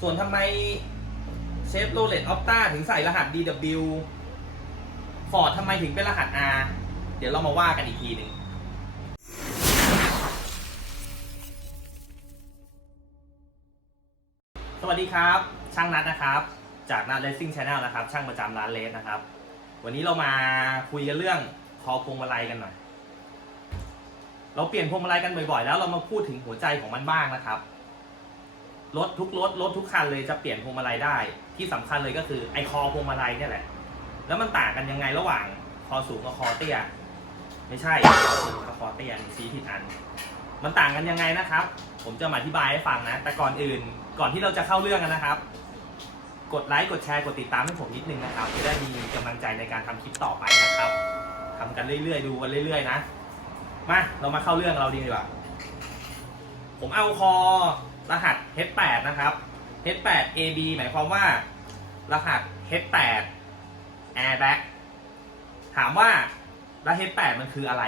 ส่วนทำไมเชฟโรเลตออปต้าถึงใส่รหัส DW ฟอร์ดทำไมถึงเป็นรหัส R เดี๋ยวเรามาว่ากันอีกทีหนึ่งสวัสดีครับ ช่างนัดนะครับ จากนัดเลสซิ่งชาแนลนะครับ ช่างประจำร้านเลสนะครับ วันนี้เรามาคุยกันเรื่องคอพวงมาลัยกันหน่อย เราเปลี่ยนพวงมาลัยกันบ่อยๆ แล้วเรามาพูดถึงหัวใจของมันบ้างนะครับ รถทุกรถรถทุกคันเลยจะเปลี่ยนพวงมาลัยได้ ที่สำคัญเลยก็คือไอคอพวงมาลัยเนี่ยแหละ แล้วมันต่างกันยังไงระหว่างคอสูงกับคอเตี้ย ไม่ใช่คอสูงกับคอเตี้ยนี่ซีผิดอัน มันต่างกันยังไงนะครับ ผมจะมาอธิบายให้ฟังนะ แต่ก่อนอื่นก่อนที่เราจะเข้าเรื่องกันนะครับ กดไลค์กดแชร์กดติดตามให้ผมนิดนึงนะครับจะได้มีกำลังใจในการทำคลิปต่อไปนะครับทำกันเรื่อยๆ ดูกันเรื่อย ๆ นะมาเรามาเข้าเรื่องเราดีกว่าผมเอาคอ รหัส H8 นะครับ H8 AB หมายความว่า รหัส H8 Airbag ถามว่ารหัส H8 มันคืออะไร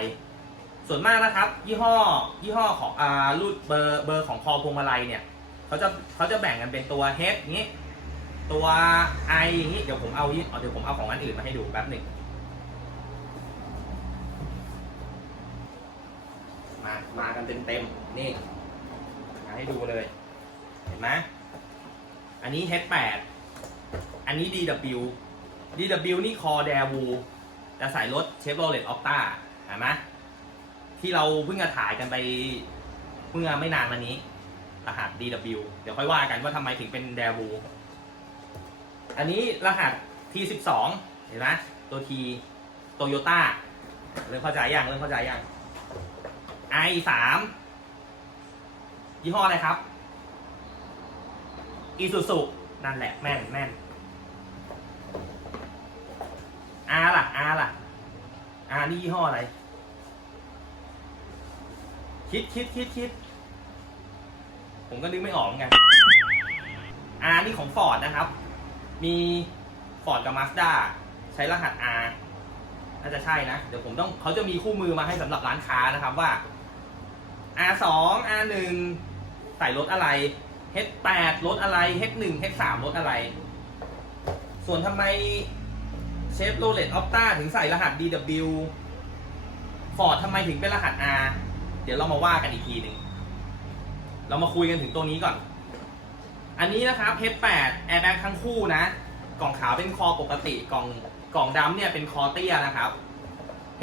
ส่วนมากนะครับ ยี่ห้อยี่ห้อของอ่ารุ่นเบอร์เบอร์ของคอพวงมาลัยเนี่ยเขาจะเขาจะแบ่งกันเป็นตัว H อย่างนี้ ตัว I อย่างนี้ เดี๋ยวผมเอายี่เดี๋ยวผมเอาของอันอื่นมาให้ดูแป๊บหนึ่งมามากันเต็มๆนี่ ให้ดูเลย เห็นไหมอันนี้ H8 อันนี้ DW DW นี่คอแดวูจะใส่รถเชฟโรเลตออ t ต้าเห็นไหมที่เราเพิ่งจะถ่ายกันไปเมื่อไม่นานมานี้ รหัส DW เดี๋ยวค่อยว่ากันว่าทำไมถึงเป็นแดวูอันนี้รหัส T12 เห็นไหมตัว T โตโยต้าเริ่มเข้าใจยังเริ่มเข้าใจยัง i สาม ยี่ห้ออะไรครับอีซูซูนั่นแหละแม่นแม่น R ล่ะ R ล่ะ R นี่ยี่ห้ออะไร คิดคิดคิดคิดผมก็นึกไม่ออกเหมือนกัน R นี่ของ Ford นะครับ มี Ford กับ Mazda ใช้รหัส R น่าจะใช่นะ เดี๋ยวผมต้องเขาจะมีคู่มือมาให้สำหรับร้านค้านะครับว่า R2 R1 ส่รถอะไร H8 รถอะไร H1 H3 รถอะไร ส่วนทำไมเชฟโรเลตออปต้าถึงใส่รหัส DW ฟอร์ดทำไมถึงเป็นรหัส R เดี๋ยวเรามาว่ากันอีกทีหนึ่ง เรามาคุยกันถึงตัวนี้ก่อน อันนี้นะครับ H8 Airbag ทั้งคู่นะ กล่องขาวเป็นคอปกติ กล่องกล่องดำเนี่ยเป็นคอเตี้ยนะครับ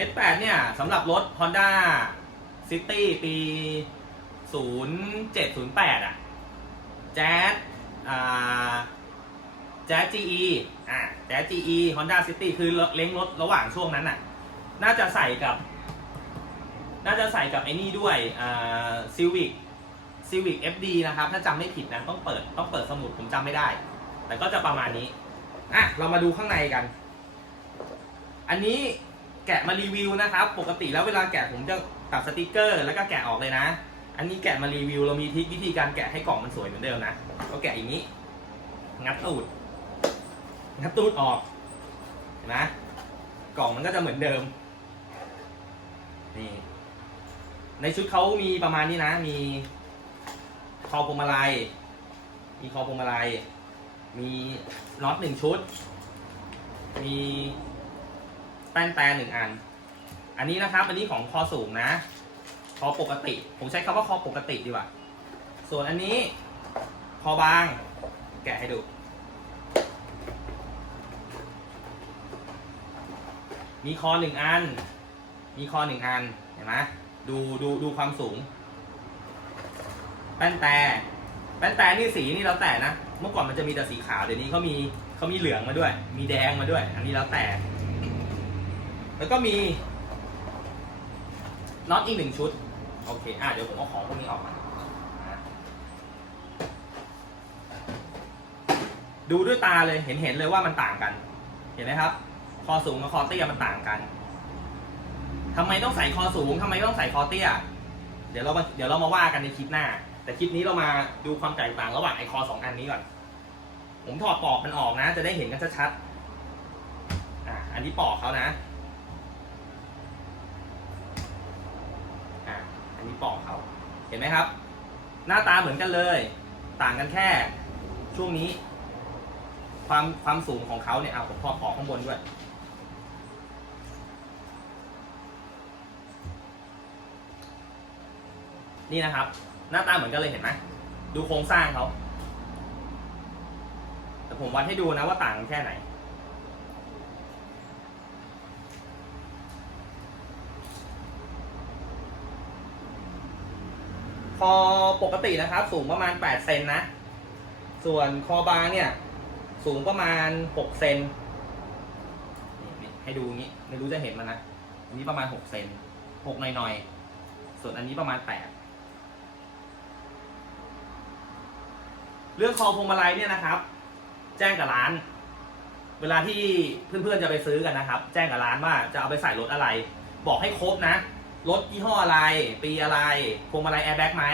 H8 เนี่ยสำหรับรถ Honda City ปี 0708อะแจ๊สอ่าแจ๊ส GE อะแจ๊ส GE Honda City คือเล้งรถระหว่างช่วงนั้นน่ะ น่าจะใส่กับ น่าจะใส่กับไอ้นี่ด้วยอ่า Civic Civic FD นะครับ ถ้าจำไม่ผิดนะ ต้องเปิดต้องเปิดสมุดผมจำไม่ได้ แต่ก็จะประมาณนี้ อะ เรามาดูข้างในกัน อันนี้แกะมารีวิวนะครับ ปกติแล้วเวลาแกะผมจะตัดสติกเกอร์ แล้วก็แกะออกเลยนะ อันนี้แกะมารีวิวเรามีทิควิธีการแกะให้กล่องมันสวยเหมือนเดิมนะก็แกะอย่างนี้ งัดตูดงัดตูดออกเห็นไหมกล่องมันก็จะเหมือนเดิมนี่ในชุดเขามีประมาณนี้นะ มีคอพวงมาลัยมีคอพวงมาลัยมีน็อตหนึ่งชุด มีแป้นแต่หนึ่งอัน อันนี้นะครับ อันนี้ของคอสูงนะ คอปกติ ผมใช้คำว่าคอปกติดีกว่า ส่วนอันนี้ คอบาง แกะให้ดู มีคอหนึ่งอัน มีคอหนึ่งอัน เห็นไหมดูดูดูความสูง แป้นแต่ แป้นแต่นี่สีนี่แล้วแต่นะ เมื่อก่อนมันจะมีแต่สีขาว เดี๋ยวนี้เขามีเขามีเหลืองมาด้วย มีแดงมาด้วย อันนี้แล้วแต่ แล้วก็มีน็อตอีกหนึ่งชุด โอเค อะเดี๋ยวผมเอาของพวกนี้ออกมา ดูด้วยตาเลยเห็นเห็นเลยว่ามันต่างกัน เห็นไหมครับ คอสูงกับคอเตี้ยมันต่างกันทำไมต้องใส่คอสูงทำไมต้องใส่คอเตี้ย เดี๋ยวเรามาเดี๋ยวเรามาว่ากันในคลิปหน้า แต่คลิปนี้เรามาดูความแตกต่างระหว่างไอคอสองอันนี้ก่อน ผมถอดปอกมันออกนะ จะได้เห็นกันชัดๆอะอันนี้ปอกเขานะ อะอันนี้ปอกเขาเห็นไหมครับ หน้าตาเหมือนกันเลย ต่างกันแค่ช่วงนี้ ความความสูงของเขาเนี่ยเอาผมขอขอข้างบนด้วยนี่นะครับ หน้าตาเหมือนกันเลยเห็นไหมดูโครงสร้างเขาแต่ผมวัดให้ดูนะว่าต่างกันแค่ไหน คอปกตินะครับ สูงประมาณ 8 เซนนะ ส่วนคอบางเนี่ย สูงประมาณ 6 เซนให้ดูงี้ ไม่รู้จะเห็นมันนะ อันนี้ประมาณ 6 เซน6หน่อยๆ ส่วนอันนี้ประมาณ 8 เรื่องคอพวงมาลัยเนี่ยนะครับ แจ้งกับร้าน เวลาที่เพื่อนๆจะไปซื้อกันนะครับ แจ้งกับร้านว่าจะเอาไปใส่รถอะไร บอกให้ครบนะ รถยี่ห้ออะไร ปีอะไรพวงมาลัยแอร์แบ็กไหม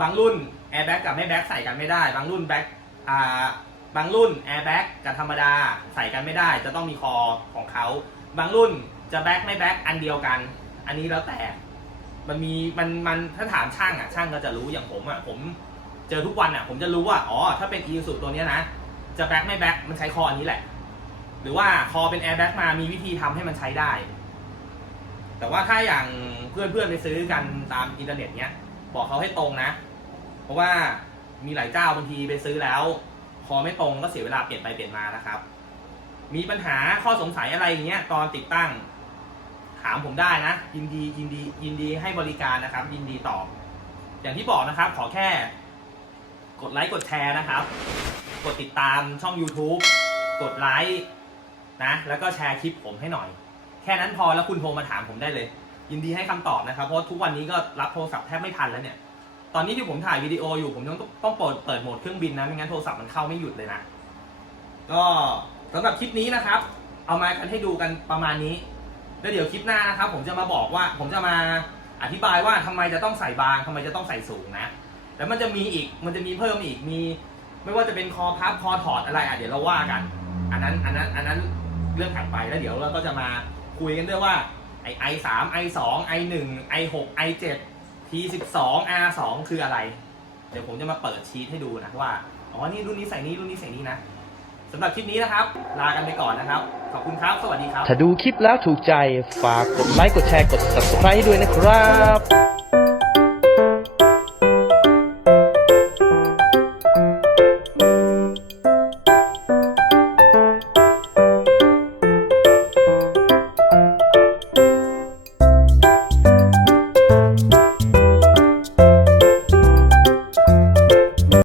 บางรุ่นแอร์แบ็กกับไม่แบ็กใส่กันไม่ได้ บางรุ่นแบ็กอ่าบางรุ่นแอร์แบ็กกับธรรมดาใส่กันไม่ได้ จะต้องมีคอของเขา บางรุ่นจะแบ็กไม่แบ็กอันเดียวกัน อันนี้แล้วแต่มันมีมันมันถ้าถามช่างอะช่างก็จะรู้อย่างผมอะผมเจอทุกวันอะ ผมจะรู้ว่าอ๋อถ้าเป็น e สุตัวเนี้ยนะ จะแบ็กไม่แบ็กมันใช้คออันนี้แหละ หรือว่าคอเป็นแอร์แบ็กมามีวิธีทำให้มันใช้ได้ แต่ว่าถ้าอย่างเพื่อนๆไปซื้อกันตามอินเทอร์เน็ตเนี้ย บอกเขาให้ตรงนะ เพราะว่ามีหลายเจ้าบางทีไปซื้อแล้วคอไม่ตรงก็เสียเวลาเปลี่ยนไปเปลี่ยนมานะครับ มีปัญหาข้อสงสัยอะไรอย่างเงี้ยตอนติดตั้ง ถามผมได้นะ ยินดียินดี ยินดีให้บริการนะครับ ยินดีตอบ อย่างที่บอกนะครับ ขอแค่ กดไลค์กดแชร์นะครับ กดติดตามช่อง YouTube กดไลค์นะ แล้วก็แชร์คลิปผมให้หน่อย แค่นั้นพอแล้วคุณโทรมาถามผมได้เลย ยินดีให้คำตอบนะครับเพราะทุกวันนี้ก็รับโทรศัพท์แทบไม่ทันแล้วเนี่ยตอนนี้ที่ผมถ่ายวิดีโออยู่ผมต้องต้องเปิดเปิดโหมดเครื่องบินนะไม่งั้นโทรศัพท์มันเข้าไม่หยุดเลยนะก็สำหรับคลิปนี้นะครับ เอามากันให้ดูกันประมาณนี้แล้วเดี๋ยวคลิปหน้านะครับ ผมจะมาบอกว่าผมจะมาอธิบายว่าทำไมจะต้องใส่บางทำไมจะต้องใส่สูงนะแล้วมันจะมีอีกมันจะมีเพิ่มอีกมี ไม่ว่าจะเป็นคอพับคอถอดอะไรอะเดี๋ยวเราว่ากัน อันนั้นอันนั้นอันนั้นเรื่องถัดไปแล้วเดี๋ยวเราก็จะมา คุยกันด้วยว่าไอไอสามไอสองไอหนึ่งไอหกไอเจ็ดทีสิบสองอาสองคืออะไร เดี๋ยวผมจะมาเปิดชีตให้ดูนะว่า อ๋อ นี่รุ่นนี้ใส่นี้รุ่นนี้ใส่นี้นะสำหรับคลิปนี้นะครับ ลากันไปก่อนนะครับ ขอบคุณครับ สวัสดีครับ ถ้าดูคลิปแล้วถูกใจ ฝากกดไลค์ กดแชร์ กด subscribe ให้ด้วยนะครับ